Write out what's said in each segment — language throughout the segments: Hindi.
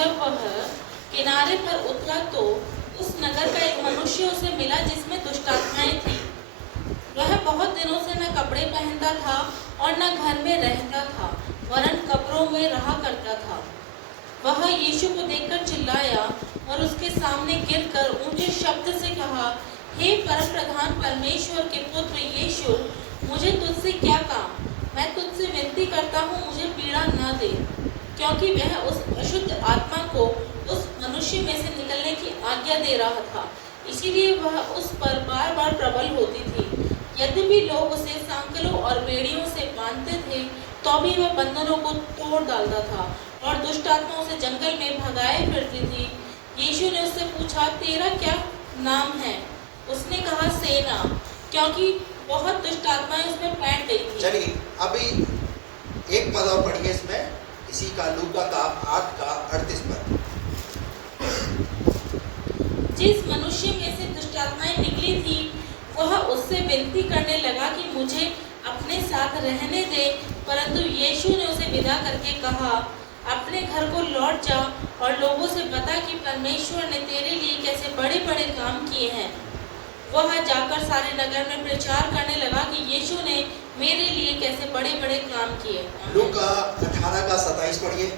जब वह किनारे पर उतरा तो उस नगर का एक मनुष्य उसे मिला जिसमें दुष्ट आत्माएं थी। वह बहुत दिनों से न कपड़े पहनता था और न घर में रहता था, वरन कब्रों में रहा करता था। वह यीशु को देखकर चिल्लाया और उसके सामने गिरकर ऊंचे शब्द से कहा, हे परम प्रधान परमेश्वर के पुत्र यीशु, मुझे तुझसे क्या काम? मैं तुझसे विनती करता हूँ, मुझे पीड़ा न दे। क्योंकि वह उस अशुद्ध आत्मा को उस मनुष्य में से निकलने की आज्ञा दे रहा था, इसीलिए वह उस पर बार बार प्रबल होती थी। यद्यपि लोग उसे सांकलों और बेड़ियों से बांधते थे, तो भी वह बंधनों को तोड़ डालता था और दुष्ट आत्मा उसे जंगल में भगाए फिरती थी। यीशु ने उससे पूछा, तेरा क्या नाम है? उसने कहा, सेना, क्योंकि बहुत दुष्ट आत्माएं उसमें बैठ गई थी। चलिए अभी एक पद और पढ़िए इसमें, इसी का लूका का 8 का 38 पद। जिस मनुष्य में से दुष्ट आत्माएं निकली थी, वह उससे विनती करने लगा कि मुझे अपने साथ रहने दे, परंतु यीशु ने उसे विदा करके कहा, अपने घर को लौट जा और लोगों से बता कि परमेश्वर ने तेरे लिए कैसे बड़े बड़े काम किए हैं। वह जाकर सारे नगर में प्रचार करने लगा कि यीशु ने मेरे लिए कैसे बड़े बड़े काम किए। लूका 18 का 27 पढ़िए।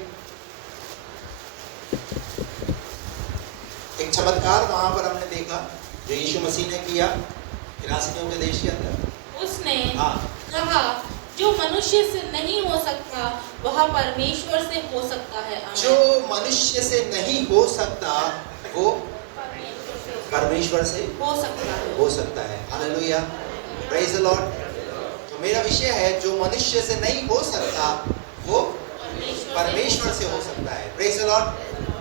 एक चमत्कार वहां पर हमने देखा जो यीशु मसीह ने किया गिरासियों के देश के अंदर। उसने कहा, जो मनुष्य से नहीं हो सकता वह परमेश्वर से हो सकता है। जो मनुष्य से नहीं हो सकता वो परमेश्वर से हो सकता है। Hallelujah, praise the Lord. तो मेरा विषय है, जो मनुष्य से नहीं हो सकता वो परमेश्वर से हो सकता है। Praise the Lord.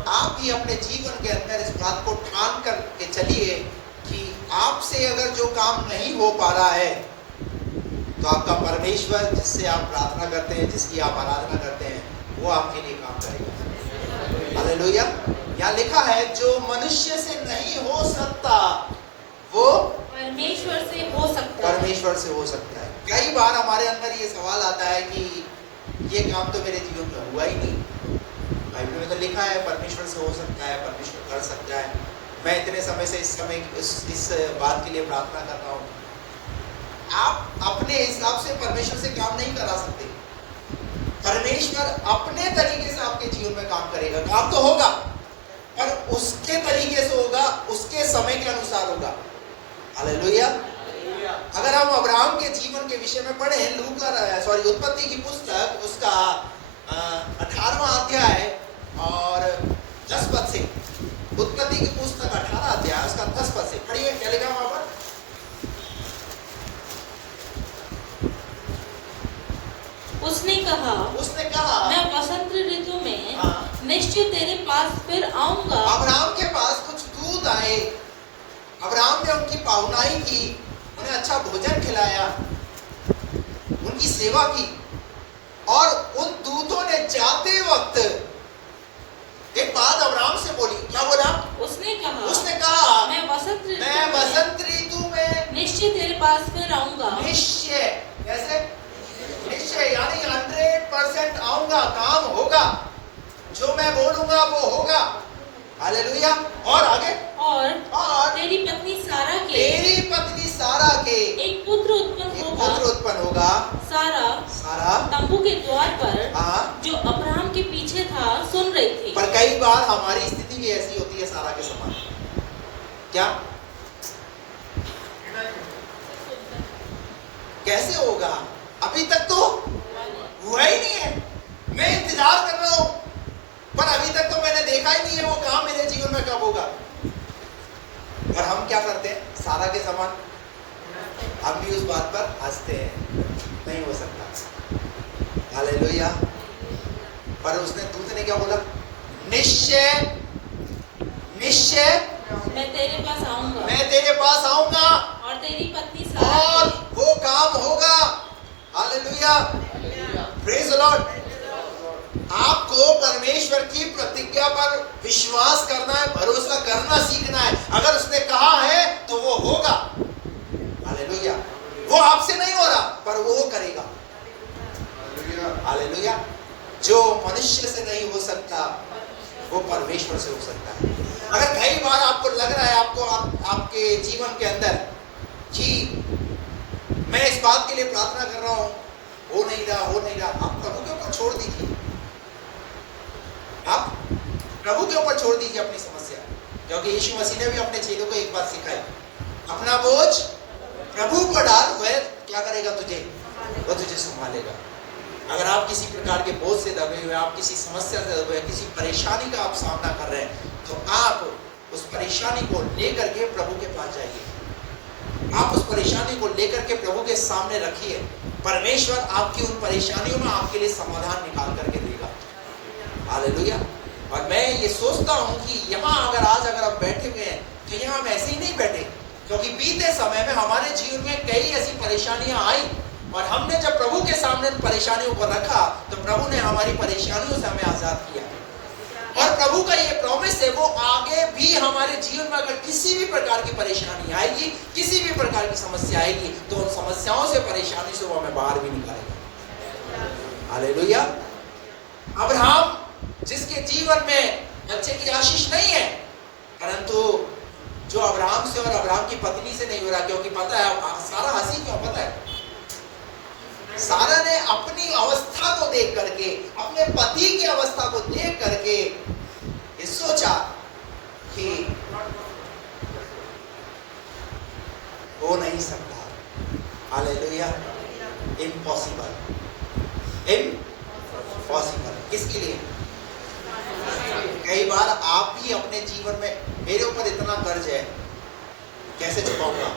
आप भी अपने जीवन के अंदर इस बात को ठान करके चलिए कि आपसे अगर जो काम नहीं हो पा रहा है, तो आपका परमेश्वर जिससे आप प्रार्थना करते हैं, जिसकी आप आराधना करते हैं, वो आपके लिए काम करेगा। हालेलुया। यहाँ लिखा है, जो मनुष्य से नहीं हो सकता वो परमेश्वर से हो सकता है। परमेश्वर से हो सकता है। कई बार हमारे अंदर ये सवाल आता है कि ये काम तो मेरे जीवन में हुआ ही नहीं। बाइबल में तो लिखा है परमेश्वर से हो सकता है, परमेश्वर कर सकता है। मैं इतने समय से इस बात के लिए प्रार्थना कर रहा हूँ। आप अपने हिसाब से परमेश्वर से काम नहीं करा सकते। परमेश्वर अपने तरीके से आपके जीवन में काम करेगा। काम तो होगा, पर उसके तरीके से होगा, उसके समय के अनुसार होगा। हालेलुया। अगर हम अब्राहम के जीवन के विषय में पढ़ें, उत्पत्ति की पुस्तक उसका 18वां अध्याय और 10 पद से, उत्पत्ति की पुस्तक 18 अध्याय उसका 10 पद से पढ़िए। क्या लिखा वहां पर? उसने कहा, मैं वसंत ऋतु में निश्चय तेरे पास फिर आऊंगा। अब्राहम के पास कुछ दूत आए। अब्राहम ने उनकी पाहुनाई की, उन्हें अच्छा भोजन खिलाया, उनकी सेवा की, और उन दूतों ने जाते वक्त एक बात अब्राहम से बोली। क्या बोला? उसने कहा, मैं वसंत ऋतु में निश्चय तेरे पास फिर आऊंगा। निश्चय, कैसे? निश्चय यानी 100% आऊंगा, काम होगा, जो मैं बोलूंगा वो होगा। हालेलुया। और आगे, और तेरी पत्नी सारा के एक पुत्र उत्पन्न होगा। सारा तंबू के द्वार पर जो अब्राहम के पीछे था सुन रही थी। पर कई बार हमारी स्थिति भी ऐसी होती है सारा के समान। क्या? कैसे होगा? अभी तक तो हुआ ही नहीं है। मैं इंतजार कर रहा हूं, पर अभी तक तो मैंने देखा ही नहीं है वो काम मेरे जीवन में कब होगा। और हम क्या करते हैं? सारा के समान हम भी उस बात पर हंसते हैं, नहीं हो सकता। हालेलुया। पर उसने दूत ने क्या बोला? निश्चय मैं तेरे पास आऊंगा और तेरी पत्नी और वो काम होगा। Hallelujah, praise the Lord. आपको परमेश्वर की प्रतिज्ञा पर विश्वास करना है, भरोसा करना सीखना है। अगर उसने कहा है तो वो होगा। हालेलुया। वो आपसे नहीं हो रहा, पर वो करेगा। हालेलुया। जो मनुष्य से नहीं हो सकता वो परमेश्वर से हो सकता है। अगर कई बार आपको लग रहा है आपके जीवन के अंदर कि मैं इस बात के लिए प्रार्थना कर रहा हूं, हो नहीं रहा, आप प्रभु के ऊपर छोड़ दीजिए। आप प्रभु के ऊपर छोड़ दीजिए अपनी समस्या, क्योंकि यीशु मसीह ने भी अपने चेलों को एक बात सिखाई, अपना बोझ प्रभु पर डाल, वह क्या करेगा वो तुझे संभालेगा। अगर आप किसी प्रकार के बोझ से दबे हुए, आप किसी समस्या से दबे हुए, किसी परेशानी का आप सामना कर रहे हैं, तो आप उस परेशानी को लेकर के प्रभु के पास जाइए। आप उस परेशानी को लेकर के प्रभु के सामने रखिए। परमेश्वर आपकी उन परेशानियों में आपके लिए समाधान निकाल करके देगा। हालेलुया। और मैं ये सोचता हूं कि यहाँ अगर आप बैठे हुए हैं, तो यहाँ हम ऐसे ही नहीं बैठे, क्योंकि बीते समय में हमारे जीवन में कई ऐसी परेशानियां आई, और हमने जब प्रभु के सामने उन परेशानियों को रखा, तो प्रभु ने हमारी परेशानियों से हमें आजाद किया। और प्रभु का ये प्रॉमिस है, वो आगे भी हमारे जीवन में अगर किसी भी प्रकार की परेशानी आएगी, किसी भी प्रकार की समस्या आएगी, तो उन समस्याओं से, परेशानी से वो हमें बाहर भी निकालेगा। हालेलुया। अब्राहम, जिसके जीवन में बच्चे की आशीष नहीं है, परंतु जो अब्राहम से और अब्राहम की पत्नी से नहीं हो रहा, क्योंकि पता है सारा हंसी क्यों, पता है सारा ने अपनी अवस्था को देख करके, अपने पति की अवस्था को देख करके ये सोचा कि हो नहीं सकता। हालेलुया। इम्पॉसिबल, किसके लिए? कई बार आप भी अपने जीवन में, मेरे ऊपर इतना कर्ज है, कैसे चुकाऊंगा,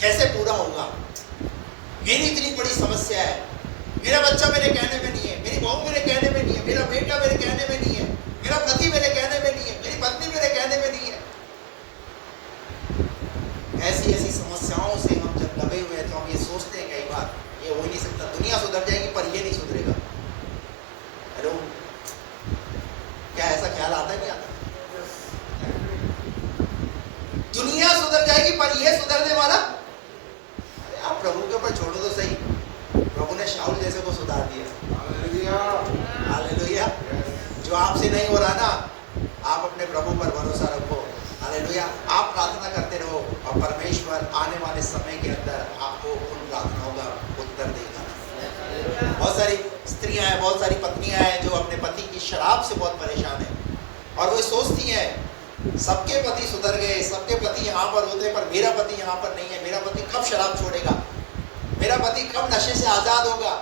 कैसे पूरा होगा, मेरी इतनी बड़ी समस्या है, मेरा बच्चा मेरे कहने में नहीं है, मेरी बहू मेरे कहने में नहीं है, मेरा बेटा मेरे कहने में नहीं है, मेरा पति मेरे कहने में नहीं है, मेरी पत्नी मेरे कहने में नहीं है। ऐसी समस्याओं से हम जब दबे हुए हैं, तो हम ये सोचते हैं कई बार, ये हो ही नहीं सकता, दुनिया सुधर जाएगी पर ये नहीं सुधरेगा। हेलो, क्या ऐसा ख्याल आता है? नहीं आता? दुनिया सुधर जाएगी पर ये सुधरने वाला, आप प्रभु के ऊपर छोड़ो तो सही। प्रभु ने शाऊल जैसे को सुधार दिया। हालेलुया। जो आपसे नहीं हो रहा ना, आप अपने प्रभु पर भरोसा रखो। हालेलुया। आप प्रार्थना करते रहो, और परमेश्वर आने वाले समय के अंदर आपको उन प्रार्थनाओं का उत्तर देगा। बहुत सारी स्त्रियां हैं, बहुत सारी पत्नियां हैं जो अपने पति की शराब से बहुत परेशान है, और वो सोचती हैं सबके पति सुधर गए, सबके पति यहाँ पर होते, पर मेरा पति यहाँ पर नहीं है, मेरा पति कब शराब छोड़ेगा, मेरा पति कब नशे से आजाद होगा।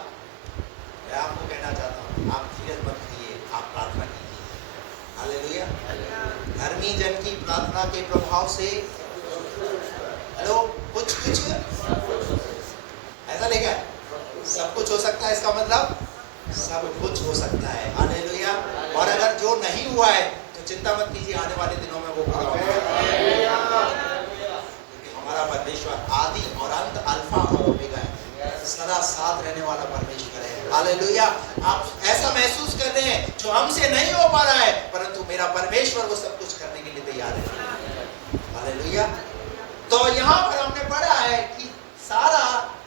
मैं आपको कहना चाहता हूँ, आप धीरज मत खाइए, आप प्रार्थना कीजिए। हालेलुया। धर्मी जन की प्रार्थना के प्रभाव से, हेलो, कुछ ऐसा लेगा, सब कुछ हो सकता है, इसका मतलब सब कुछ हो सकता है। हालेलुया। और अगर जो नहीं हुआ है, चिंता मत कीजिए, आने वाले दिनों में वो पूरा होगा। हमारा परमेश्वर आदि और अंत, अल्फा और ओमेगा है, सदा साथ रहने वाला परमेश्वर है। हालेलुया। आप ऐसा महसूस करते हैं जो हमसे नहीं हो पा रहा है, परंतु मेरा परमेश्वर वो सब कुछ करने के लिए तैयार है। हालेलुया। तो यहाँ पर हमने पढ़ा है कि सारा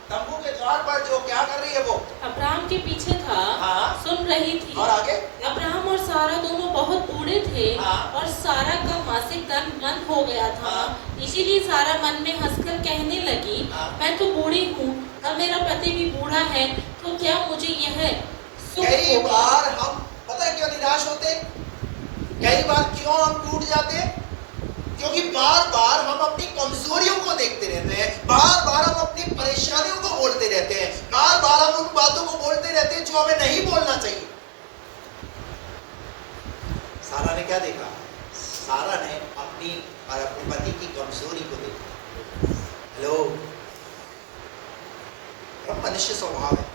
तंबू के द्वार पर जो क्या कर रही है, वो अब्राहम के पीछे था। हाँ। सुन रही थी। और आगे अब्राहम और सारा दोनों बहुत बूढ़े थे। हाँ। और सारा का मासिक धर्म बंद हो गया था। हाँ। इसीलिए सारा मन में हंसकर कहने लगी, हाँ। मैं तो बूढ़ी हूँ और मेरा पति भी बूढ़ा है, तो क्या मुझे यह सुख कई होगा? बार हम, पता है क्यों निराश होते, कई बार क्यों हम टूट जाते, क्योंकि बार बार हम अपनी कमजोरियों को देखते रहते हैं, बार बार हम अपनी परेशानियों को बोलते रहते हैं, बार बार हम उन बातों को बोलते रहते हैं जो हमें नहीं बोलना चाहिए। सारा ने क्या देखा? सारा ने अपनी और अपने पति की कमजोरी को देखा। हेलो, हम मनुष्य स्वभाव है,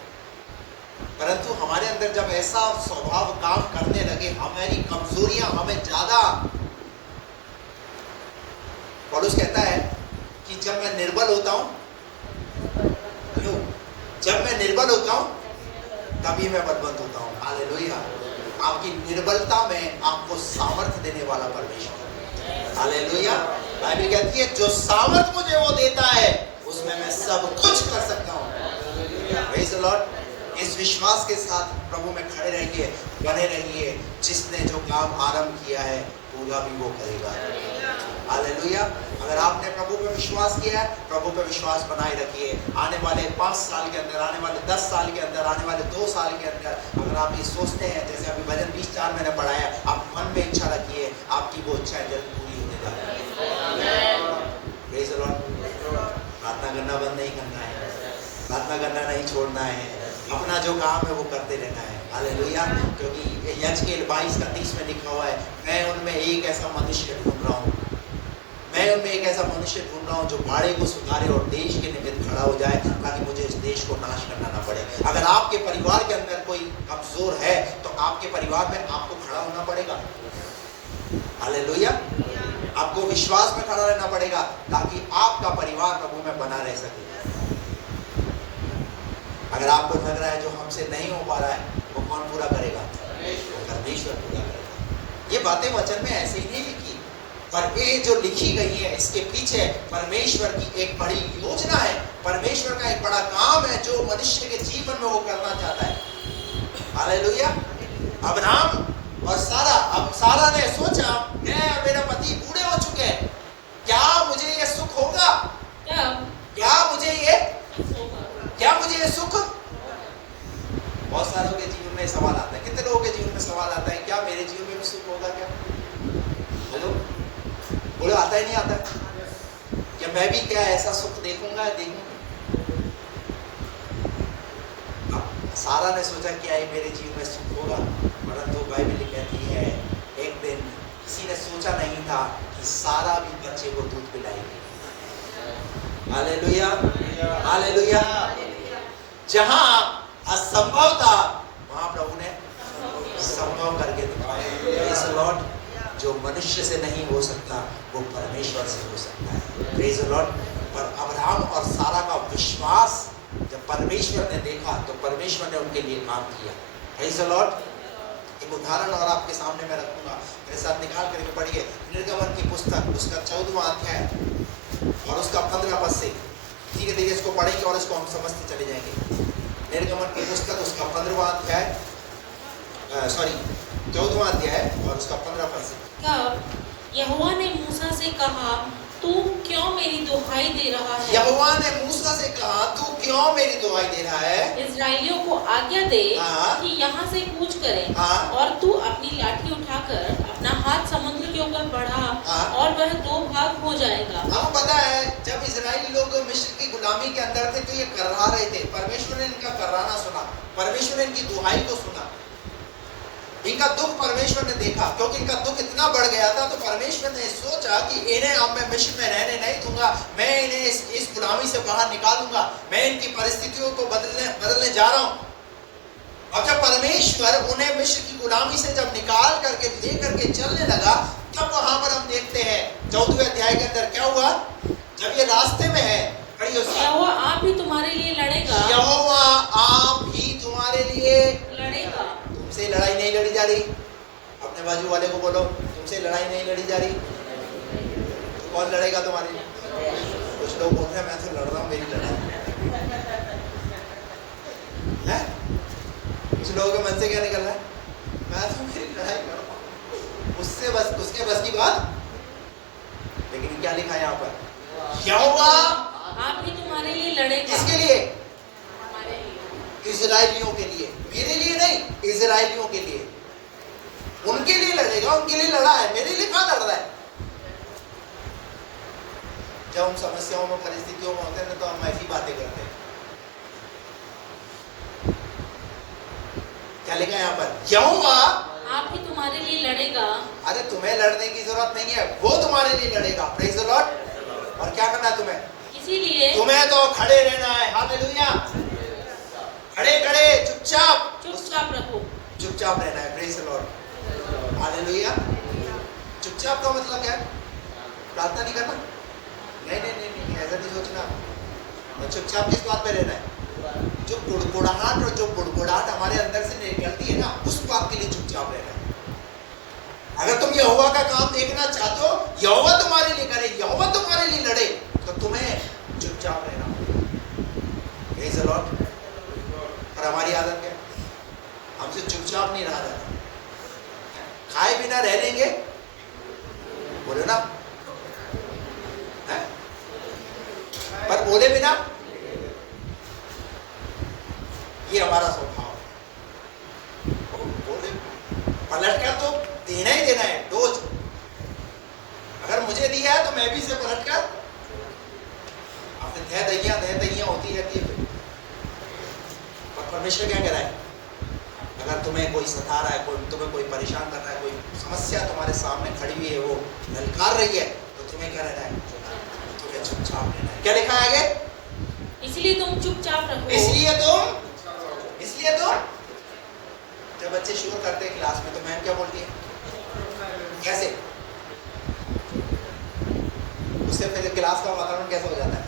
परंतु हमारे अंदर जब ऐसा स्वभाव काम करने लगे, हमारी कमजोरियां हमें ज्यादा, पौलुस कहता है कि जब मैं निर्बल होता हूं, जब मैं निर्बल होता हूं तभी मैं बलवंत होता हूं। हालेलुया। आपकी निर्बलता में आपको सामर्थ्य देने वाला परमेश्वर। हालेलुया। बाइबल कहती है जो सामर्थ्य मुझे वो देता है, उसमें मैं सब कुछ कर सकता हूं। Praise the Lord. इस विश्वास के साथ प्रभु में खड़े रहिए, बने रहिए। जिसने जो काम आरंभ किया है पूरा भी वो करेगा। हालेलुया। अगर आपने प्रभु पे विश्वास किया है, प्रभु पे विश्वास बनाए रखिए। आने वाले 5 साल के अंदर, आने वाले 10 साल के अंदर, आने वाले 2 साल के अंदर, अगर आप ये सोचते हैं, जैसे अभी भजन 20:4 मैंने पढ़ाया, आप मन में इच्छा रखिए, आपकी वो इच्छा जल्द पूरी होने जा रही है। Praise the Lord. प्रार्थना करना बंद नहीं करना है, प्रार्थना करना नहीं छोड़ना है, अपना जो काम है वो करते रहना है। हालेलुया। क्योंकि यजकेल 22:30 में लिखा हुआ है, मैं उनमें एक ऐसा मनुष्य ढूंढ रहा हूँ, मैं उनमें एक ऐसा मनुष्य ढूंढ रहा हूँ जो भाड़े को सुधारे और देश के निमित्त खड़ा हो जाए, ताकि मुझे इस देश को नाश करना ना पड़े। अगर आपके परिवार के अंदर कोई कमजोर है तो आपके परिवार में आपको खड़ा होना पड़ेगा। हालेलुया। आपको विश्वास में खड़ा रहना पड़ेगा ताकि आपका परिवार प्रभु में बना रह सके। अगर आपको लग रहा है जो हमसे नहीं हो पा रहा है वो कौन पूरा करेगा? परमेश्वर पूरा करेगा। ये बातें वचन में ऐसे ही नहीं लिखी, पर ये जो लिखी गई है इसके पीछे परमेश्वर की एक बड़ी योजना है, परमेश्वर का एक बड़ा काम है जो मनुष्य के जीवन में वो करना चाहता है। हालेलुया। अब्राहम और सारा, अब सारा ने सोचा मैं और मेरा पति बूढ़े हो चुके हैं, क्या मुझे ये सुख होगा? क्या मुझे ये सुख? बहुत सारों के जीवन में सवाल आता है, कितने लोगों के जीवन में सवाल आता है, क्या मेरे जीवन में भी सुख होगा? क्या हेलो बोलो, आता ही नहीं आता? क्या मैं भी क्या ऐसा सुख देखूंगा? अब सारा ने सोचा क्या ये मेरे जीवन में सुख होगा, परंतु बाइबल कहती है एक दिन किसी ने सोचा नहीं था कि सारा भी बच्चे को दूध पिलाएगी। Hallelujah, hallelujah. जहां असंभव था वहां प्रभु ने संभव करके दिखाया। Praise the Lord. जो मनुष्य से नहीं हो सकता वो परमेश्वर से हो सकता है। Praise the Lord. पर अब्राहम और सारा का विश्वास जब परमेश्वर ने देखा तो परमेश्वर ने उनके लिए काम किया। Praise the Lord. एक उदाहरण और आपके सामने मैं रखूंगा, मेरे साथ निकाल करके पढ़िए। निर्गमन की पुस्तक उसका 14वां अध्याय और उसका 15 पद से धीरे धीरे इसको पढ़ेंगे और इसको हम समझते चले जाएंगे। निर्गमन की पुस्तक उसका 15वां अध्याय, 14वां अध्याय और उसका 15 पद से। तब यहोवा ने मूसा से कहा, तू क्यों मेरी दुहाई दे रहा है? यहोवा ने मूसा से कहा, तू क्यों मेरी दुहाई दे रहा है? इस्राएलियों को आज्ञा दे कि यहाँ से कूच करें, और तू अपनी लाठी उठाकर अपना हाथ समुद्र के ऊपर बढ़ा, और वह 2 भाग हो जाएगा। आपको पता है जब इजरायली लोग मिस्र की गुलामी के अंदर थे तो ये कर्रा रहे थे। परमेश्वर ने इनका कर्राना सुना, परमेश्वर ने इनकी दुहाई को सुना, इनका दुख परमेश्वर ने देखा। क्योंकि इनका दुख इतना बढ़ गया था तो परमेश्वर ने सोचा कि इन्हें अब मैं मिस्र में रहने नहीं दूंगा, मैं इन्हें इस गुलामी से बाहर निकालूंगा, मैं इनकी परिस्थितियों को बदलने जा रहा हूं। और जब परमेश्वर उन्हें मिस्र की गुलामी से जब निकाल करके ले करके चलने लगा, तब वहां पर हम देखते हैं 14वें अध्याय के अंदर क्या हुआ। जब ये रास्ते में है, यहोवा आप ही तुम्हारे लिए लड़ेगा, यहोवा आप ही तुम्हारे लिए लड़ेगा। तुमसे लड़ाई नहीं लड़ी जा रही। अपने बाजू वाले को बोलो, तुमसे लड़ाई नहीं लड़ी जा रही। तो कौन लड़ेगा तुम्हारे लिए? कुछ लोग बोलते हैं मैं तो लड़ रहा हूँ, मेरी लड़ाई है। कुछ लोगों के मन से क्या निकल रहा है? मैं तो मेरी लड़ाई कर रहा हूँ, उससे बस उसके बस की बात। लेकिन क्या लिखा है यहाँ पर? यहोवा आप ही तुम्हारे लिए लड़ेगा। किसके लिए? हमारे लिए, इजराइलियों के लिए। मेरे लिए नहीं, इजराइलियों के लिए। उनके लिए लड़ेगा, उनके लिए लड़ा है, मेरे लिए कहाँ लड़ रहा है? जब हम समस्याओं में, परिस्थितियों में होते हैं तो हम ऐसी बातें करते हैं। क्या लिखा है यहाँ पर? यहोवा आप ही तुम्हारे लिए लड़ेगा। अरे तुम्हें लड़ने की जरूरत नहीं है, वो तुम्हारे लिए लड़ेगा। Praise the Lord. और क्या करना है तुम्हें? इसीलिए तुम्हें तो खड़े रहना है। हालेलुया। खड़े खड़े चुपचाप रहो, चुपचाप रहना है। Praise the Lord. हालेलुया। चुपचाप का मतलब क्या है? प्रार्थना नहीं करना? नहीं, ऐसा नहीं सोचना। और चुपचाप किस बात पे रहना है? जो गुड़गुड़ाहट और जो बुड़बुड़ाहट हमारे अंदर से निकलती है ना, उस बात के लिए चुपचाप रहना है। अगर तुम यहोवा का काम देखना चाहते हो, यहोवा तुम्हारे लिए करे, यहोवा तुम्हारे लिए लड़े, तो तुम्हें चुपचाप रहना। Praise the Lord. और हमारी आदत हमसे चुपचाप नहीं रहा जाता। खाए बिना रह लेंगे, बोले ना, है? पर बोले बिना, ये हमारा स्वभाव। बोले पलट कर तो देना ही देना है, डोज। अगर मुझे दिया है तो मैं भी इसे पलट कर अपने दह दैया होती रहती है। पर परमेश्वर क्या कह रहा है? अगर तुम्हें कोई सता रहा है, तुम्हें कोई परेशान कर रहा है, कोई समस्या तुम्हारे सामने खड़ी हुई है, वो ललकार रही है, तो तुम्हें क्या रहना है? तुम्हें चुपचाप रहना है। क्या लिखा है आगे? इसलिए तुम चुपचाप रहो। इसलिए तुम जब बच्चे शुरू करते हैं क्लास में तो मैम क्या बोलती है? कैसे? उससे पहले क्लास का वातावरण कैसा हो जाता है?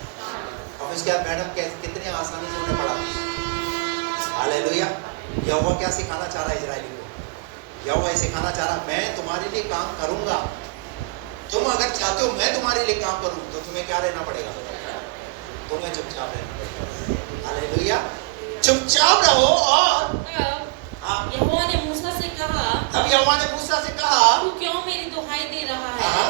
और उसके बाद मैडम कितनी आसानी से उन्हें पढ़ाती है। हालेलुया। यहोवा क्या सिखाना चाह रहा है इजराइली को? यहोवा ये सिखाना चाह रहा, मैं तुम्हारे लिए काम करूंगा। तुम अगर चाहते हो मैं तुम्हारे लिए काम करूं तो तुम्हें क्या रहना पड़ेगा? तुम्हें चुपचाप रहना पड़ेगा। हालेलुया। चुपचाप रहो। और यहोवा ने मूसा से कहा, अब यहोवा ने मूसा से कहा, तू क्यों मेरी दुहाई दे रहा है?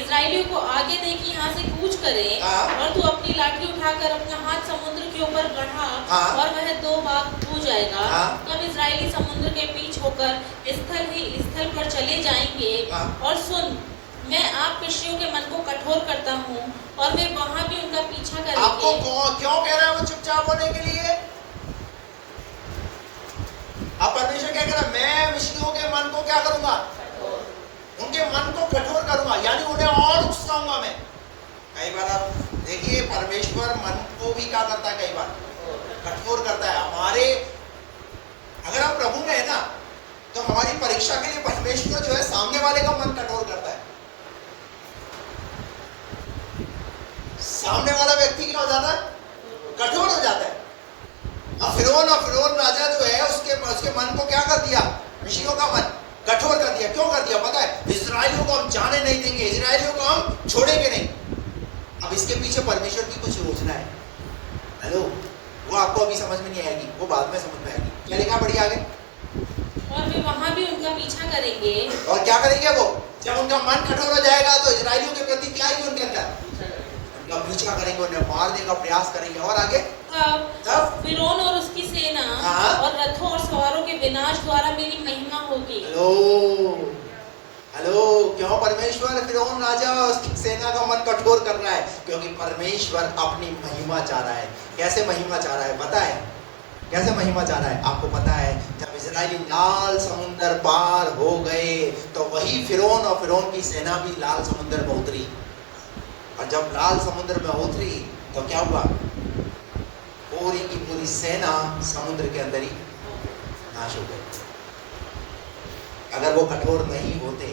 इजराइलियों को आगे दे कि यहाँ से कूच करें, और तू अपनी लाठी उठाकर अपना हाथ समुद्र के ऊपर बढ़ा, और वह 2 भाग हो जाएगा। तब इजराइली समुद्र के बीच होकर स्थल पर चले जाएंगे। और सुन, मैं आप मिस्रियों के मन को कठोर करता हूँ, और वे वहाँ भी उनका पीछा करेंगे। आपको क्यों कह रहा है वो चुपचाप होने के लिए? अब परमेश्वर क्या कह रहा है? मैं मिस्रियों के मन को क्या करूंगा? उनके मन को कठोर करूंगा, यानी उन्हें और उकसाऊंगा मैं। कई बार आप देखिए परमेश्वर मन को भी क्या करता है? कई बार कठोर करता है। हमारे अगर हम प्रभु में है ना, तो हमारी परीक्षा के लिए परमेश्वर जो है सामने वाले का मन कठोर करता है। सामने वाला व्यक्ति क्या हो जाता है? कठोर हो जाता है। अब फिरौन राजा जो है उसके मन को क्या कर दिया? मिस्रियों का मन कठोर कर दिया। क्यों कर दिया पता है? इजराइलियों को हम जाने नहीं देंगे, इजराइलियों को हम छोड़ेंगे नहीं। अब इसके पीछे परमेश्वर की कुछ योजना है। हेलो, वो आपको अभी समझ में नहीं आएगी, वो बाद में समझ में आएगी। क्या लिखा? बढ़िया आगे। और वे वहाँ भी उनका पीछा करेंगे। और क्या करेंगे वो? जब उनका मन कठोर हो जाएगा तो इजराइलियों के प्रति क्या ही उनके अंदर? उनका पीछा करेंगे, उन्हें मारने का प्रयास करेंगे। और आगे तब फिरौन और उसकी सेना और रथों और सवारों के विनाश द्वारा मेरी महिमा होगी। हेलो, क्यों परमेश्वर फिरौन राजा और उसकी सेना का मन कठोर कर रहा है? क्योंकि परमेश्वर अपनी महिमा चाह रहा है। कैसे महिमा चाह रहा है पता है? कैसे महिमा चाह रहा है आपको पता है? जब इजराइली लाल समुद्र पार हो गए तो वही फिरौन और फिरौन की सेना भी लाल समुद्र में उतरी। और जब लाल समुद्र में उतरी तो क्या हुआ? पूरी की पूरी सेना समुद्र के अंदर ही नाश हो गई। अगर वो कठोर नहीं होते,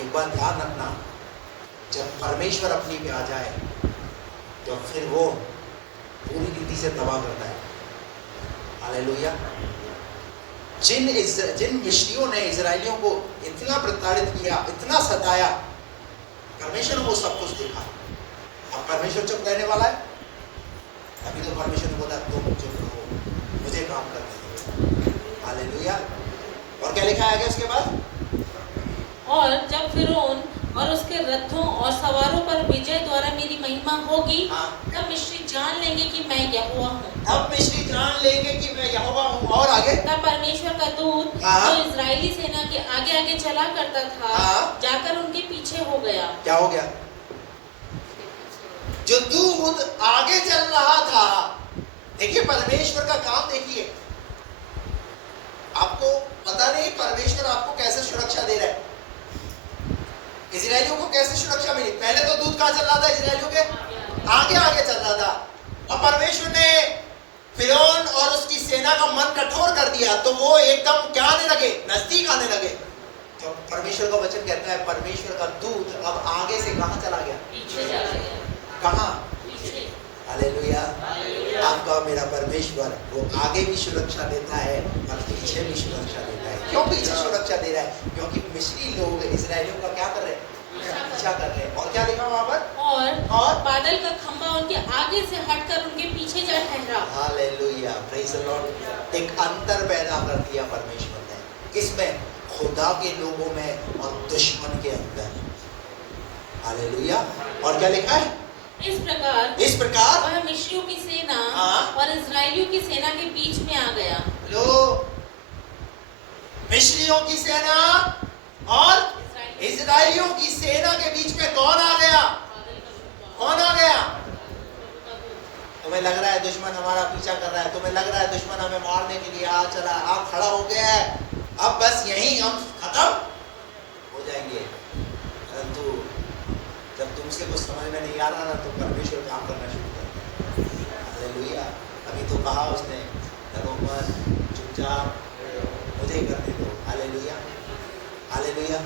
एक बात ध्यान रखना, जब परमेश्वर अपनी पे आ जाए तो फिर वो पूरी रीति से तबाह करता है। हालेलुया। जिन मिस्रियों ने इजराइलियों को इतना प्रताड़ित किया, इतना सताया, परमेश्वर ने वो सब कुछ देखा। अब परमेश्वर चुप रहने वाला है? अभी तो परमेश्वर ने बोला तुम चुप रहो, मुझे काम करने दो। हालेलुया। और क्या लिखा है आगे उसके बाद? और जब फिरौन और उसके रथों और सवारों पर विजय द्वारा मेरी महिमा होगी, तब मिस्री जान लेंगे कि मैं यहोवा हूँ। अब मिस्री जान लेंगे कि मैं यहोवा हूँ। और आगे? तब परमेश्वर का दूत जो इजरायली सेना के आगे आगे चला करता था, जाकर उनके पीछे हो गया। क्या हो गया? जो दूत आगे चल रहा था, देखिए परमेश्वर का काम देखिए। आपको पता नहीं परमेश्वर आपको कैसे सुरक्षा दे रहा है। इजराइलियों को कैसे सुरक्षा मिली? पहले तो दूत कहाँ चल रहा था? इजराइलियों के आगे आगे चल रहा था। और परमेश्वर ने फिरौन और उसकी सेना का मन कठोर कर दिया तो वो एकदम क्या आने लगे? नजदीक आने लगे। तो परमेश्वर का वचन कहता है परमेश्वर का दूत अब आगे से कहाँ चला गया? पीछे चला गया। कहाँ? हालेलुया। आपका मेरा परमेश्वर वो आगे भी सुरक्षा देता है और पीछे भी सुरक्षा देता है। क्यों पीछे सुरक्षा दे रहा है? क्योंकि मिस्री लोग इजराइलियों का क्या कर रहे हैं? पीछा कर रहे हैं। और क्या लिखा वहां पर? और बादल का खंभा उनके आगे से हटकर उनके पीछे जा ठहरा। Hallelujah, praise the Lord. एक अंतर पैदा कर दिया परमेश्वर ने, किसमें? खुदा के लोगों में और दुश्मन के अंदर। हालेलुया। और क्या लिखा है? इस प्रकार वह वह मिस्रियों की सेना हाँ। और इजरायलियों की सेना के बीच में आ गया। लो, मिस्रियों की सेना और इजरायलियों की सेना के बीच में कौन आ गया? कौन आ गया? तुम्हें लग रहा है दुश्मन हमारा पीछा कर रहा है, तुम्हें लग रहा है दुश्मन हमें मारने के लिए आ चला, आप खड़ा हो गया है, अब बस यहीं हम खत्म हो जाएंगे। परंतु जब तुमसे कुछ समझ में नहीं आ रहा ना, तो परमेश्वर काम करना शुरू करता है। हालेलुया। अभी तो कहा उसने, डरो मत, चुपचाप मुझे करने दो। Hallelujah, hallelujah.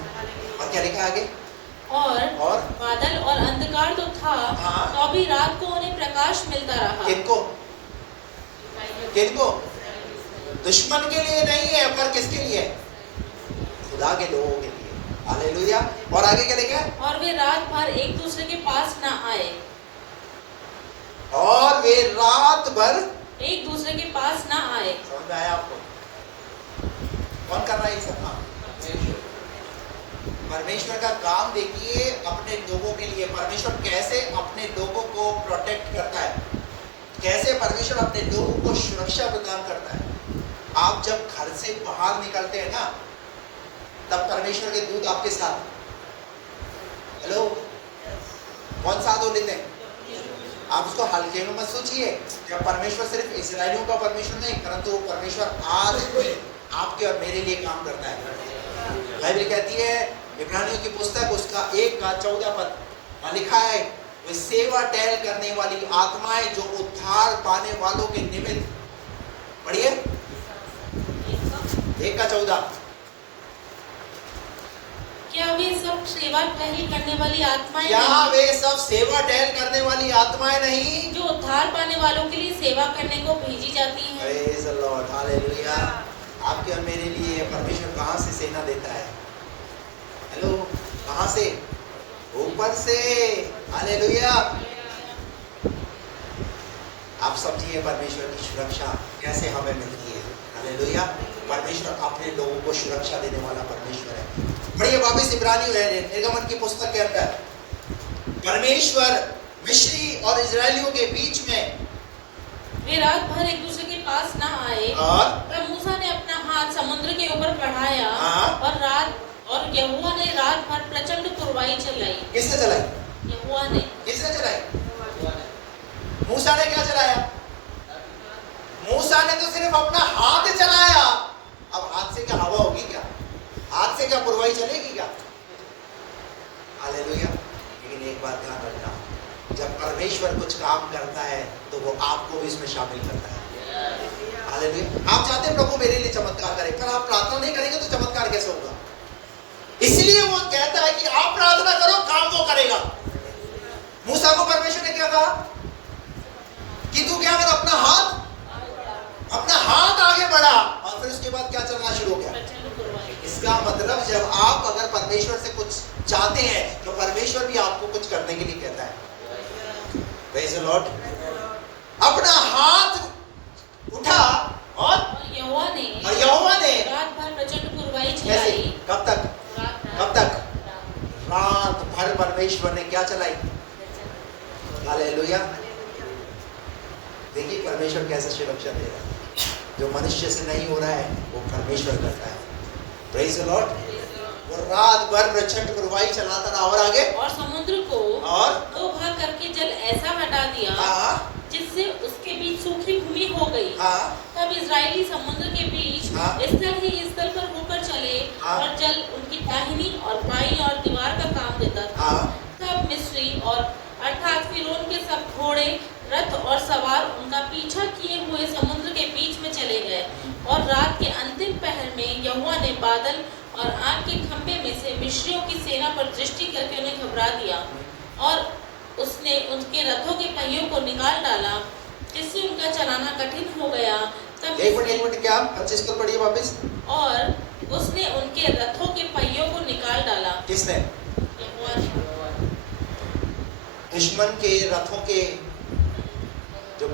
और क्या लिखा आगे? और बादल और अंधकार तो था, हाँ। तो भी रात को उन्हें प्रकाश मिलता रहा। किनको? किनको? दुश्मन के लिए नहीं है, पर किसके लिए? खुदा के लोगों के लिए। हालेलुया। और आगे क्या लिखा है? और वे रात भर एक दूसरे के पास न आए। और वे रात भर एक दूसरे के पास न आए। समझ में आया आपको? कौन कर रहा है ये सब काम? परमेश्वर का काम देखिए अपने लोगों के लिए। परमेश्वर कैसे अपने लोगों को प्रोटेक्ट करता है, कैसे परमेश्वर अपने लोगों को सुरक्षा प्रदान करता है। आप जब घर से बाहर निकलते हैं ना, तब परमेश्वर के दूत आपके साथ। हेलो, कौन साथ हो लेते हैं? आप उसको हल्के में मत सोचिए। क्या परमेश्वर सिर्फ इस्राएलियों का परमेश्वर नहीं, परंतु वो परमेश्वर आज भी आपके और मेरे लिए काम करता है। बाइबल कहती है, इब्रानियों की पुस्तक उसका 1:14 वहाँ लिखा है, वे सेवा टहल करने वाली आत्माएं जो उद्धार पाने वालों के निमित्त। पढ़िए 1:14। क्या वे सब सेवा टहल करने वाली आत्माएं क्या नहीं, वे सब सेवा टहल करने वाली आत्माएं नहीं, जो उद्धार पाने वालों के लिए सेवा करने को भेजी जाती हैं? Praise the Lord, hallelujah. आपके और मेरे लिए परमेश्वर कहाँ से सेना देता है? हेलो, कहाँ से? ऊपर से। हालेलुया। आप समझिए परमेश्वर की सुरक्षा कैसे हमें मिलती है। हालेलुया। परमेश्वर अपने लोगों को सुरक्षा देने वाला परमेश्वर है। पढ़िए वापस इब्रानी निर्गमन की पुस्तक के अंदर, परमेश्वर मिस्री और इजरायलियों के बीच में वे रात भर एक दूसरे के पास न आए। और तब मूसा ने अपना हाथ समुद्र के ऊपर बढ़ाया हाँ। और यहोवा ने रात भर प्रचंड पुरवाई चलाई। किसने चलाई? यहोवा ने। किसने चलाई? मूसा ने क्या चलाया? मूसा ने तो सिर्फ अपना हाथ चलाया। अब हाथ से क्या हवा होगी क्या? हाथ से क्या पुरवाई चलेगी क्या? हालेलुया। लेकिन एक बात ध्यान रखना, जब परमेश्वर कुछ काम करता है तो वो आपको भी इसमें शामिल करता है। हालेलुया। आप चाहते हैं प्रभु मेरे लिए चमत्कार करे, पर आप प्रार्थना नहीं करेंगे तो चमत्कार कैसे होगा? इसलिए वो कहता है कि आप प्रार्थना करो, काम वो करेगा। मूसा को परमेश्वर ने क्या कहा कि तू क्या कर, अपना हाथ आगे बढ़ा, और फिर उसके बाद क्या चलना शुरू हो गया? इसका मतलब जब आप अगर परमेश्वर से कुछ चाहते हैं तो परमेश्वर भी आपको कुछ करने के लिए कहता है। Praise the Lord. अपना हाथ उठा और यहोवा ने रात भर प्रचंड पुरवाई कैसे? चलाई। कब तक? कब तक? रात भर परमेश्वर ने क्या चलाई? हालेलुया। देखिए परमेश्वर कैसे सुरक्षा दे रहा है। जो मनुष्य से नहीं हो रहा है वो परमेश्वर करता है। Praise the Lord. वो रात भर प्रचंड पुरवाई चलाता रहा। और आगे? और समुद्र को और 2 भाग करके जल ऐसा हटा दिया हाँ जिससे उसके बीच सूखी भूमि हो गई। हाँ तब इजरायली समुद्र के बीच हाँ। स्थल ही स्थल पर होकर चले हाँ। और जल उनकी दाहिनी और बाईं और दीवार का काम देता था। हाँ। तब मिस्री और अर्थात फिरौन के सब घोड़े, रथ और सवार उनका पीछा किए हुए समुद्र के बीच में चले गए। और रात के अंतिम पहर में यहोवा ने बादल और आग के खंभे में से मिस्रियों की सेना पर दृष्टि करके उन्हें घबरा दिया, और उसने उनके रथों के पहियों को निकाल डाला, जिससे उनका चलाना कठिन हो गया। तब एक मिनट क्या 25 को पढ़िए वापस। और उसने उनके रथों के पहियों को निकाल डाला। किसने? यहोवा ने। दुश्मन के रथों के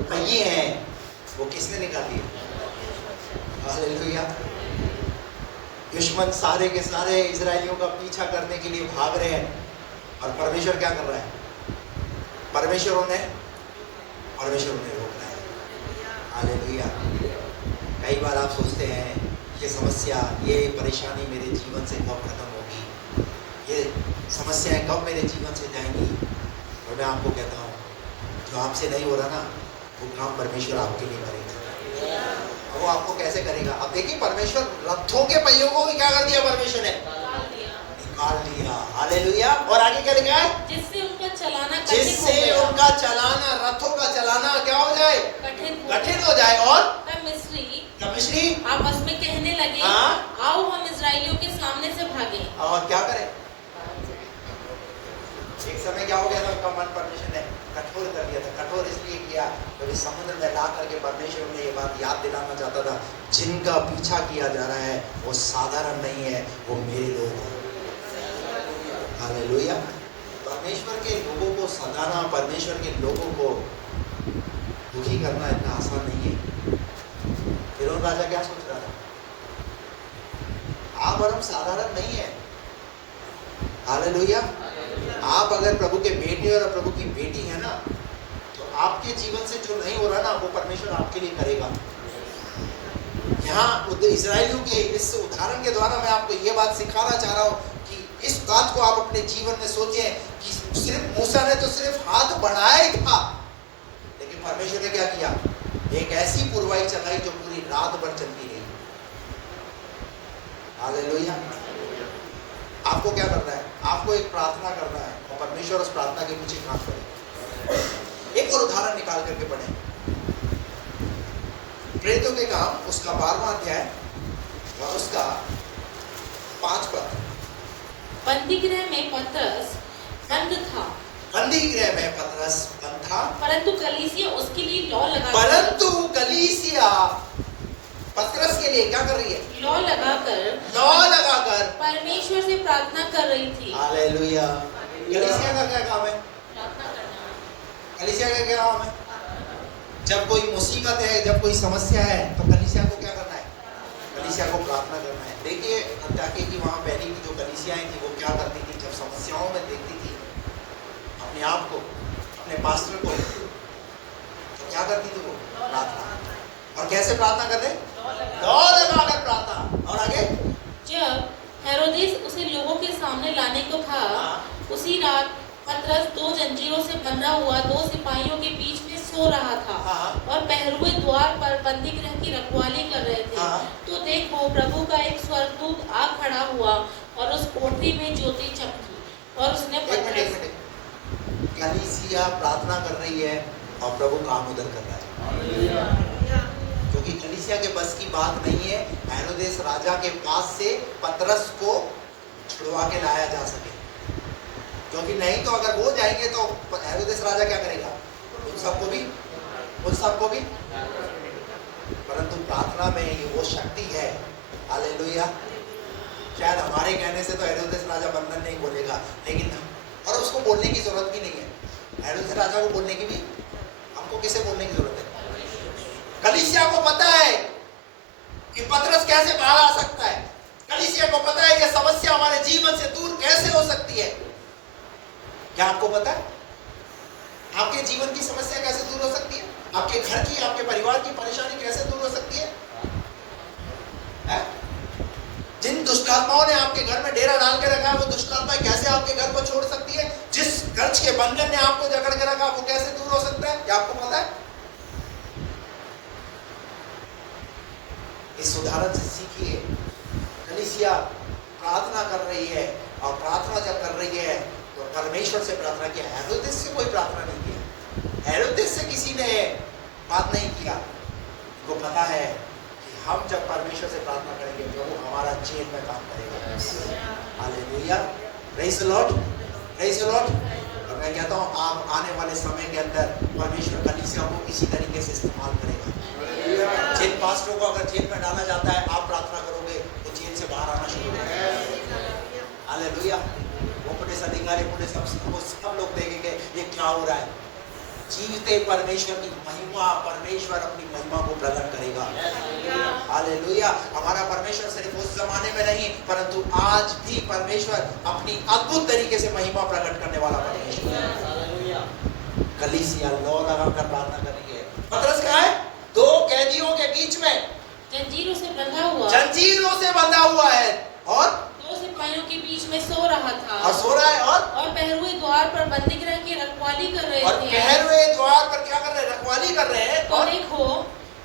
पहिए हैं वो किसने निकाली है? हालेलुया। दुश्मन सारे के सारे इजरायलियों का पीछा करने के लिए भाग रहे हैं और परमेश्वर क्या कर रहा है? परमेश्वर उन्हें रोक रहा है। हालेलुया। कई बार आप सोचते हैं ये समस्या, ये परेशानी मेरे जीवन से कब खत्म होगी, ये समस्याएं कब मेरे जीवन से जाएंगी। और मैं आपको कहता हूँ जो आपसे नहीं हो रहा ना, वो काम परमेश्वर आपके लिए करेगा। और वो आपको कैसे करेगा? अब देखिए, परमेश्वर रथों के पहियों को भी क्या कर दिया? परमेश्वर ने निकाल दिया। हालेलुया। और आगे क्या लिखा है? जिससे उनका चलाना रथों का चलाना क्या हो जाए? कठिन हो जाए। और मिस्री आपस में कहने लगे, आओ हम इजराइलियों के सामने से भागें। और क्या करें? एक समय क्या हो गया था? उनका मन परमेश्वर ने कठोर कर दिया था। कठोर इसलिए किया क्योंकि समुद्र में ला करके परमेश्वर ने ये बात याद दिलाना चाहता था, जिनका पीछा किया जा रहा है वो साधारण नहीं है, वो मेरे लोग हैं। हालेलुया। परमेश्वर के लोगों को सताना, परमेश्वर के लोगों को दुखी करना इतना आसान नहीं है। फिरौन राजा क्या सोच रहा था? आप और हम साधारण नहीं है। हालेलुया। आप अगर प्रभु के बेटे और प्रभु की बेटी है ना, तो आपके जीवन से जो नहीं हो रहा ना, वो परमेश्वर आपके लिए करेगा। यहाँ इजरायलियों के इस उदाहरण के द्वारा मैं आपको ये बात सिखाना चाह रहा हूँ कि इस बात को आप अपने जीवन में सोचें कि सिर्फ मूसा ने तो सिर्फ हाथ बढ़ाया ही था, लेकिन परमेश्वर ने क्या किया? एक ऐसी पुरवाई चलाई जो पूरी रात भर चलती रही। हालेलुया। आपको क्या करना है? आपको एक प्रार्थना करना है और परमेश्वर उस प्रार्थना के पीछे काम करे। एक और उदाहरण निकाल करके पढ़ें, प्रेरितों के काम उसका 12वां अध्याय और उसका 5 पद। बंदी गृह में पतरस बंद था, बंदी गृह में पतरस बंद था, परंतु कलीसिया उसके लिए लौ लगा पतरस के लिए क्या कर रही है? लौ लगाकर परमेश्वर से प्रार्थना कर रही थी। हालेलुया। कलीसिया का क्या काम है? कलीसिया का क्या काम है? जब कोई मुसीबत है, जब कोई समस्या है, तो कलीसिया को क्या करना है? कलीसिया को प्रार्थना करना है। देखिए अंताकिया की वहाँ पहले की जो कलीसियाएं थी वो क्या करती थी? जब समस्याओं में देखती थी अपने आप को, अपने पास्टर को, तो क्या करती थी? वो प्रार्थना। और कैसे प्रार्थना करते? लौ लगाकर प्रार्थना। और आगे जब हेरोदेस उसे लोगों के सामने लाने को था, उसी रात पतरस 2 जंजीरों से बंधा हुआ 2 सिपाहियों के बीच में सो रहा था और पहरुए द्वार पर बंदी गृह की रखवाली कर रहे थे। तो देखो, प्रभु का एक स्वर्गदूत आ खड़ा हुआ और उस कोठरी में ज्योति चमकी और उसने कलीसिया प्रार्थना कर रही है और प्रभु काम उधर कर रहा है, क्योंकि कलीसिया के बस की बात नहीं है हेरोदेस राजा के पास से पतरस को छुड़वा के लाया जा सके, क्योंकि नहीं तो अगर वो जाएंगे तो हेरोदेस राजा क्या करेगा? उन सबको भी। परंतु प्रार्थना में ये वो शक्ति है। हालेलुया। शायद हमारे कहने से तो हेरोदेस राजा बंधन नहीं बोलेगा, लेकिन और उसको बोलने की जरूरत भी नहीं है। हेरोदेस राजा को बोलने की भी, हमको किसे बोलने की जरूरत है? कलीसिया को पता है कि पतरस कैसे बाहर आ सकता है। कलीसिया को पता है ये समस्या हमारे जीवन से दूर कैसे हो सकती है। क्या आपको पता है आपके जीवन की समस्या कैसे दूर हो सकती है? आपके घर की, आपके परिवार की परेशानी कैसे दूर हो सकती है? जिन दुष्टात्माओं ने आपके घर में डेरा डाल के रखा है, वो दुष्टात्माएं कैसे आपके घर को छोड़ सकती है? जिस गर्ज के बंधन ने आपको जकड़ के रखा, वो कैसे दूर हो सकता है? क्या आपको पता है? इस उदाहरण से सीखिए। कलीसिया प्रार्थना कर रही है और प्रार्थना जब कर रही है तो परमेश्वर से प्रार्थना किया। हेरोदेस से कोई प्रार्थना नहीं किया, हेरोदेस से किसी ने बात नहीं किया। को पता है कि हम जब परमेश्वर से प्रार्थना करेंगे प्रभु हमारा जेल में काम करेगा। Hallelujah. Praise the Lord, praise the Lord. और मैं कहता हूँ आप आने वाले समय के अंदर परमेश्वर कलीसिया को इसी तरीके से इस्तेमाल करेगा। जिन पास्टरों को अगर जेल में डाला जाता है, आप प्रार्थना करोगे तो जेल से बाहर आना शुरू हो जाएगा। हालेलुया। वो पुलिस अधिकारी, पुलिस सब लोग देखेंगे ये क्या हो रहा है। जीवते परमेश्वर की महिमा, परमेश्वर अपनी महिमा को प्रकट करेगा। हालेलुया। हमारा परमेश्वर सिर्फ उस जमाने में नहीं परंतु आज भी परमेश्वर अपनी अद्भुत तरीके से महिमा प्रकट करने वाला परमेश्वर है। कलीसिया लो लगाकर प्रार्थना करेंगे। पतरस कहाँ है? दो कैदियों के बीच में जंजीरों से बंधा हुआ, जंजीरों से बंधा हुआ है और दो सिपाहियों के बीच में सो रहा था और सो रहा है और पहरुए द्वार पर बंदीगृह की रखवाली कर रहे और थे। पहरुए द्वार पर क्या कर रहे हैं? रखवाली कर रहे हैं। तो और देखो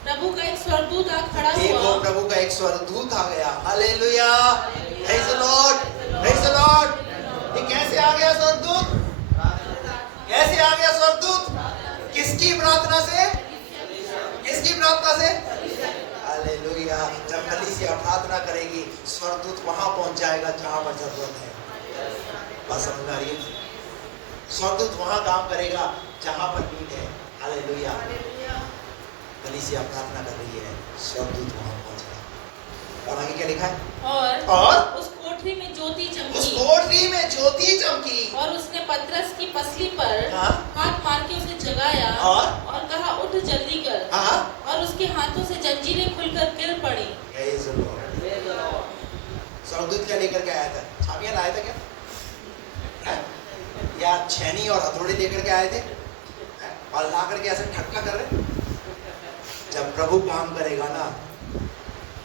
प्रभु का एक स्वर्गदूत आ खड़ा देखो हुआ। प्रभु का एक स्वर्गदूत आ गया। Hallelujah, praise the Lord, praise the Lord. ये कैसे आ गया स्वर्गदूत? कैसे आ गया स्वर्गदूत? किसकी प्रार्थना से? किसकी प्रार्थना से? हालेलुया। जब कलीसिया प्रार्थना करेगी स्वर्गदूत वहां पहुंच जाएगा जहां पर जरूरत है। बात समझ में आ रही है? स्वर्गदूत वहां काम करेगा जहां पर नीड है। हालेलुया। कलीसिया प्रार्थना कर रही है, स्वर्गदूत वहां पहुंचेगा। और आगे क्या लिखा है? और उस कोठरी में ज्योति उस चमकी कोठरी में ज्योति चमकी और उसने पतरस की पसली पर हाँ? हाथ मार के उसे जगाया और कहा उठ जल्दी कर। हाँ? और उसके हाथों से जंजीरें खुलकर गिर पड़ी। Praise the Lord. स्वर्गदूत क्या लेकर के आया था? छाबियां लाया था क्या? है? या छेनी और हथौड़े लेकर के आए थे? है? और ला करके ऐसे ठटका कर रहे? जब प्रभु काम करेगा ना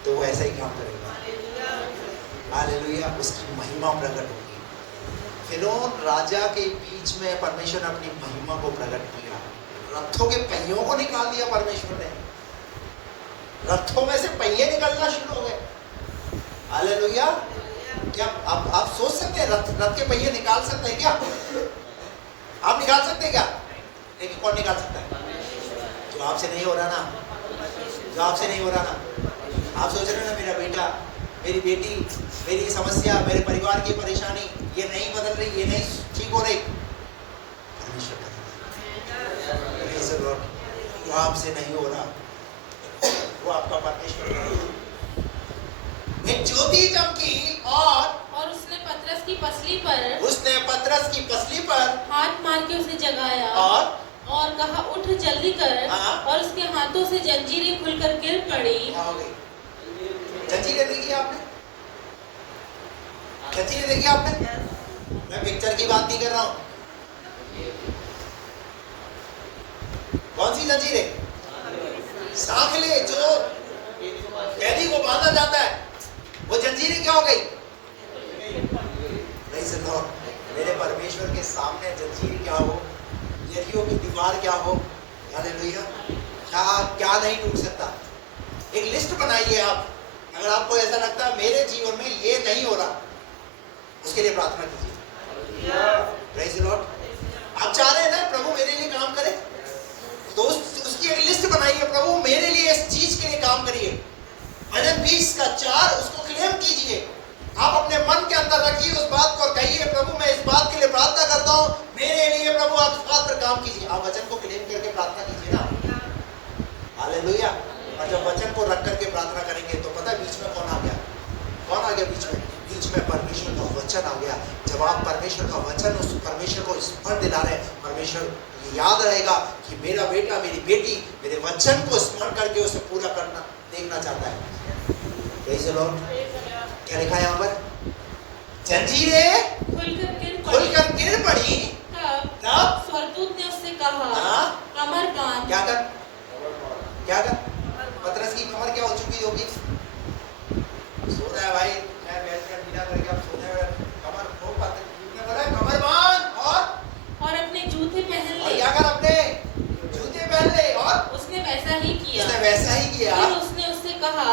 तो वो ऐसा ही काम करेगा। हालेलुया। उसकी महिमा प्रकट होगी। फिरौन राजा के बीच में परमेश्वर ने अपनी महिमा को प्रकट किया। रथों के पहियों को निकाल दिया परमेश्वर ने। रथों में से पहिए निकलना शुरू हो गए। हालेलुया। क्या आप सोच सकते हैं रथ के पहिए निकाल सकते हैं क्या? आप निकाल सकते हैं क्या? लेकिन कौन निकाल सकता है? जो आपसे नहीं हो रहा ना, जो आपसे नहीं हो रहा ना। आप सोच रहे हो ना मेरा बेटा, मेरी बेटी, मेरी समस्या, मेरे परिवार की परेशानी ये नहीं बदल रही, ये नहीं ठीक हो रही। परमेश्वर करेगा। वो आपसे नहीं हो रहा, वो आपका परमेश्वर करेगा। एक ज्योति चमकी और उसने पतरस की पसली पर हाथ मार के उसे जगाया और कहा उठ जल्दी कर। और उसके हाथों से जंजीरें खुलकर गिर पड़ी। क्या हो गई? जंजीरें देखी आपने? जंजीरें देखी आपने? मैं पिक्चर की बात नहीं कर रहा हूं। कौन सी जंजीरें? सांखले जो कैदी को बांधा जाता है, वो जंजीरें क्या हो गई? नहीं सुनो, मेरे परमेश्वर के सामने जंजीर क्या हो, यरीहो की दीवार क्या हो, हालेलुया, क्या नहीं टूट सकता। एक लिस्ट बनाइए आप। अगर आपको ऐसा लगता है मेरे जीवन में ये नहीं हो रहा, उसके लिए प्रार्थना कीजिए। Praise the Lord. आप चाह रहे हैं ना प्रभु मेरे लिए काम करे, तो उसकी एक लिस्ट बनाइए। प्रभु मेरे लिए इस चीज के लिए काम करिए। भजन 20:4 उसको क्लेम कीजिए। आप अपने मन के अंदर रखिए उस बात को और कहिए प्रभु मैं इस बात के लिए प्रार्थना करता हूँ, मेरे लिए प्रभु आप इस बात पर काम कीजिए। आप वचन को क्लेम करके प्रार्थना कीजिए ना। हालेलुया। और जब वचन को रख करके प्रार्थना करेंगे तो पता है बीच में कौन आ गया? कौन आ गया बीच में? बीच में परमेश्वर का वचन आ गया। जब आप परमेश्वर का वचन उस परमेश्वर को स्मरण दिला रहे हैं, परमेश्वर याद रहेगा कि मेरा बेटा मेरी बेटी मेरे वचन को स्मरण करके उसे पूरा करना देखना चाहता है। Praise the Lord. क्या लिखा है यहाँ पर? जंजीरें खुलकर गिर पड़ी। तब स्वर्गदूत ने उससे कहा कमर बांध। क्या कर? पतरस की कमर क्या हो चुकी होगी? सो रहा है भाई, मैं बैठकर बिना करके अब सोने में कमर हो पाते। बोला कमर बांध और अपने जूते पहन ले। क्या कर? अपने जूते पहन ले। और उसने वैसा ही किया। फिर उसने उससे कहा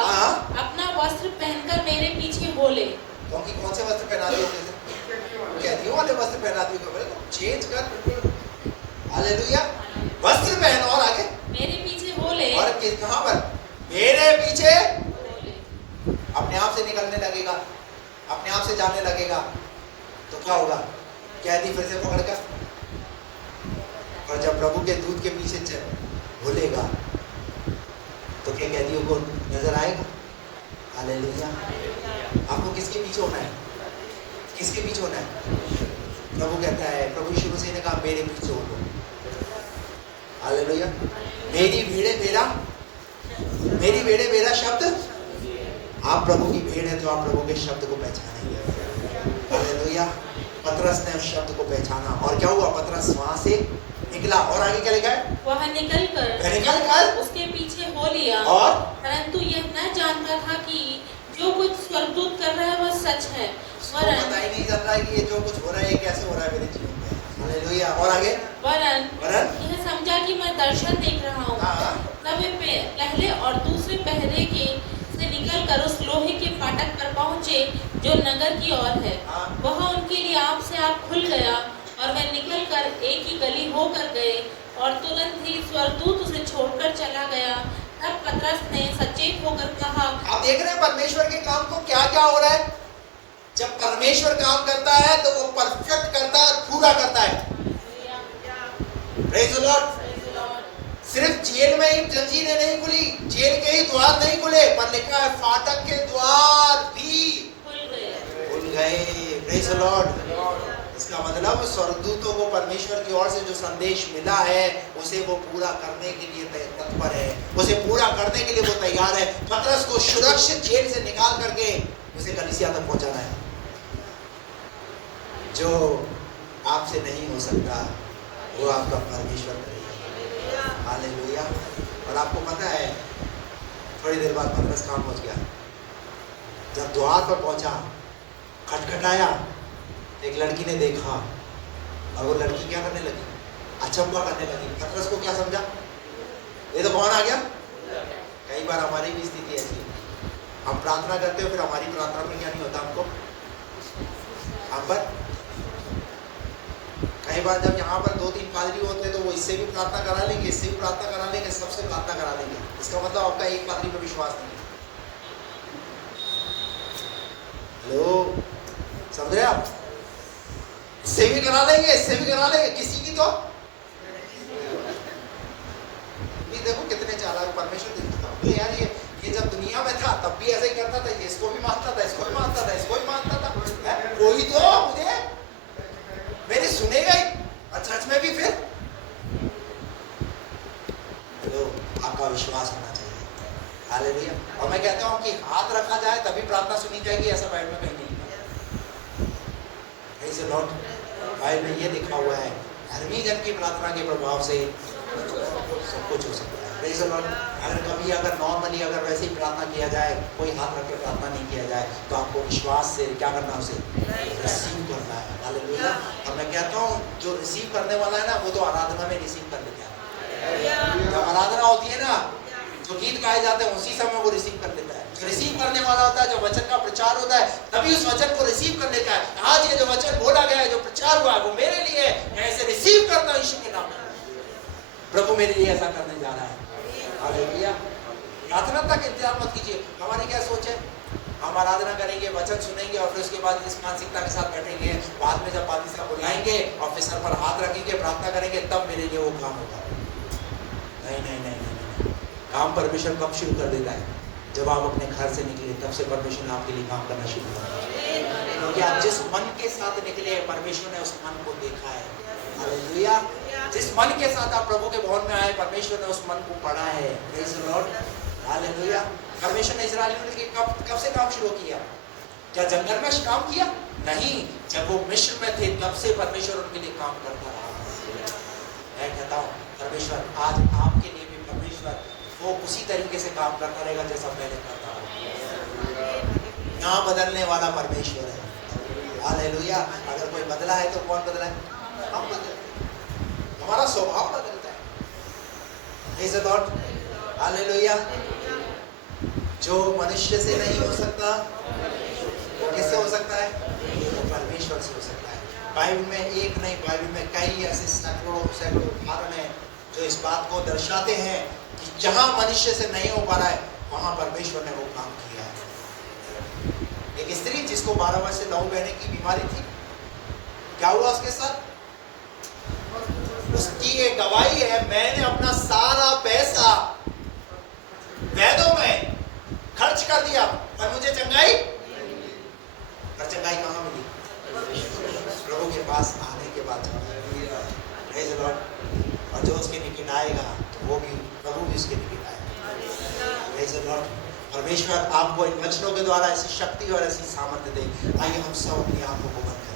अपना वस्त्र पहनकर मेरे पीछे हो ले। क्योंकि कौन से वस्त्र पहना दिए? कैदियों वाले वस्त्र पहना दिए। चेंज कर। हालेलुया। वस्त्र पहन और आगे मेरे पीछे हो ले। और कहां पर? मेरे पीछे। अपने आप से निकलने लगेगा, अपने आप से जाने लगेगा तो क्या होगा? कैदी फिर से पकड़ कर, और जब प्रभु के दूत के पीछे भूलेगा तो क्या कैदियों को नजर आएगा? हालेलुया। आपको किसके पीछे होना है? किसके पीछे होना है? प्रभु कहता है, प्रभु यीशु मसीह ने कहा मेरे पीछे हो लो। हालेलुया। मेरी भेड़े मेरा शब्द। आप प्रभु की भेड़ है तो आप प्रभु के शब्द को पहचानेंगे। हालेलुया। पतरस ने उस शब्द को पहचाना और क्या हुआ? पतरस वहां से निकला और आगे क्या लिखा है? वह निकलकर उसके पीछे हो लिया और परंतु यह न जानता था कि जो कुछ स्वर्गदूत कर रहा है वह सच है। वरन पता ही नहीं चल रहा है कि ये जो कुछ हो रहा है ये कैसे हो रहा है मेरे जीवन में। हालेलुया। और आगे वरन यह समझा कि मैं दर्शन देख रहा हूँ। तब वे पहले और दूसरे पहरे के से निकलकर उस लोहे के फाटक पर पहुँचे जो नगर की ओर है। वह उनके लिए आप से आप खुल गया और वे निकलकर एक ही गली होकर गए और तुरंत ही स्वर्गदूत उसे छोड़कर चला गया। तब पतरस ने सचेत होकर कहा। आप देख रहे हैं परमेश्वर के काम को क्या क्या हो रहा है। जब परमेश्वर काम करता है तो वो परफेक्ट करता है और पूरा करता है। Praise the Lord. सिर्फ जेल में ही जंजीरें नहीं खुली, जेल के ही द्वार नहीं खुले, पर लिखा है फाटक के द्वार भी खुल गए। Praise the Lord. इसका मतलब स्वर्गदूतों को परमेश्वर की ओर से जो संदेश मिला है उसे वो पूरा करने के लिए तत्पर है, उसे पूरा करने के लिए वो तैयार है। पतरस को सुरक्षित जेल से निकाल करके उसे कलीसिया तक पहुंचाना है। जो आपसे नहीं हो सकता वो आपका परमेश्वर करेगा। हालेलुया। और आपको पता है थोड़ी देर बाद पतरस कहाँ पहुंच गया? जब द्वार पर पहुंचा, खटखटाया, एक लड़की ने देखा और वो लड़की क्या करने लगी? अचंभा करने लगी। पतरस को क्या समझा? ये तो कौन आ गया? कई बार हमारी भी स्थिति ऐसी है। हम प्रार्थना करते हो, फिर हमारी प्रार्थना में क्या नहीं होता हमको? हम पर कई बार जब यहाँ पर 2-3 पादरी होते तो वो इससे भी प्रार्थना करा लेंगे, इससे भी प्रार्थना करा लेंगे, सबसे प्रार्थना करा लेंगे। इसका मतलब आपका एक पादरी पर विश्वास नहीं है। हेलो, समझ रहे आप? इससे भी करा लेंगे, इससे भी करा लेंगे, किसी की तो देखो कितने चालाक परमेश्वर देखता है। यार ये जब दुनिया में था तब भी ऐसे ही करता था, इसको भी मानता था, इसको भी मानता था, इसको भी मानता था। कोई तो मुझे मेरी सुनेगा ही, और चर्च में भी फिर तो आपका विश्वास होना चाहिए। हालेलुया। और मैं कहता हूँ कि हाथ रखा जाए तभी प्रार्थना सुनी जाएगी, ऐसा बाइबल में कहीं नहीं। Praise the Lord. बाइबल में ये लिखा हुआ है धर्मी जन की प्रार्थना के प्रभाव से सब कुछ हो सकता है। Praise the Lord. अगर नॉर्मली अगर वैसे ही प्रार्थना किया जाए, कोई हाथ रख के प्रार्थना नहीं किया जाए, तो आपको विश्वास से क्या करना है? उसे रिसीव करना है। हालेलुया। और मैं कहता हूँ जो रिसीव करने वाला है ना, वो तो आराधना में रिसीव कर लेता है। जब आराधना होती है ना, जो गीत गाए जाते हैं उसी समय वो रिसीव कर लेता है। जो रिसीव करने वाला होता है, जो वचन का प्रचार होता है, तभी उस वचन को रिसीव कर लेता है। आज ये जो वचन बोला गया है, जो प्रचार हुआ है, वो मेरे लिए, मैं इसे रिसीव करता हूँ यीशु के नाम में। प्रभु मेरे लिए ऐसा करने जा रहा है। हालेलुया। प्रार्थना तक इंतजार मत कीजिए। हमारी क्या सोच है? हम आराधना करेंगे, वचन सुनेंगे और फिर उसके बाद इस मानसिकता के साथ बैठेंगे। बाद में जब पादरी साहब बुलाएंगे और फिर सर पर हाथ रखेंगे, प्रार्थना करेंगे, तब मेरे लिए वो काम होगा। नहीं नहीं नहीं नहीं। काम परमेश्वर कब शुरू कर देता है? जब आप अपने घर से निकले, तब से परमेश्वर ने आपके लिए काम करना शुरू कर। क्योंकि आप जिस मन के साथ निकले, परमेश्वर ने उस मन को देखा है। हालेलुया। जिस मन के साथ आप प्रभु के भवन में आए, परमेश्वर ने उस मन को पढ़ा है। Praise the Lord. हालेलुया। परमेश्वर ने इस्राएलियों के कब से काम शुरू किया? क्या जंगल में काम किया? नहीं, जब वो मिस्र में थे तब से परमेश्वर उनके लिए काम करता रहा। मैं कहता हूँ परमेश्वर आज आपके लिए भी परमेश्वर वो उसी तरीके से काम करता रहेगा जैसा पहले करता रहा। ना बदलने वाला परमेश्वर है। हालेलुया। अगर कोई बदला है तो कौन बदला है? हम बदलते हैं, हमारा स्वभाव बदलता है। Praise the Lord. हालेलुया। जो मनुष्य से नहीं हो सकता वो किससे हो सकता है? वो परमेश्वर से हो सकता है। बाइबल में एक नहीं, बाइबल में कई ऐसे सैकड़ों उदाहरण हैं जो इस बात को दर्शाते हैं कि जहां मनुष्य से नहीं हो पा रहा है वहां परमेश्वर ने वो काम किया है। एक स्त्री जिसको 12 वर्ष से लहू बहने की बीमारी थी, क्या हुआ उसके साथ? उसकी एक गवाही है, मैंने अपना सारा पैसा वैद्यों में खर्च कर दिया पर मुझे चंगाई, पर चंगाई कहाँ मिली? प्रभु के पास आने के बाद। Praise the Lord. और जो उसके निकट आएगा तो वो भी प्रभु भी उसके निकट आएगा। Praise the Lord। परमेश्वर आपको इन वचनों के द्वारा ऐसी शक्ति और ऐसी सामर्थ्य दे। आइए हम सब अपनी आंखों को बंद करें।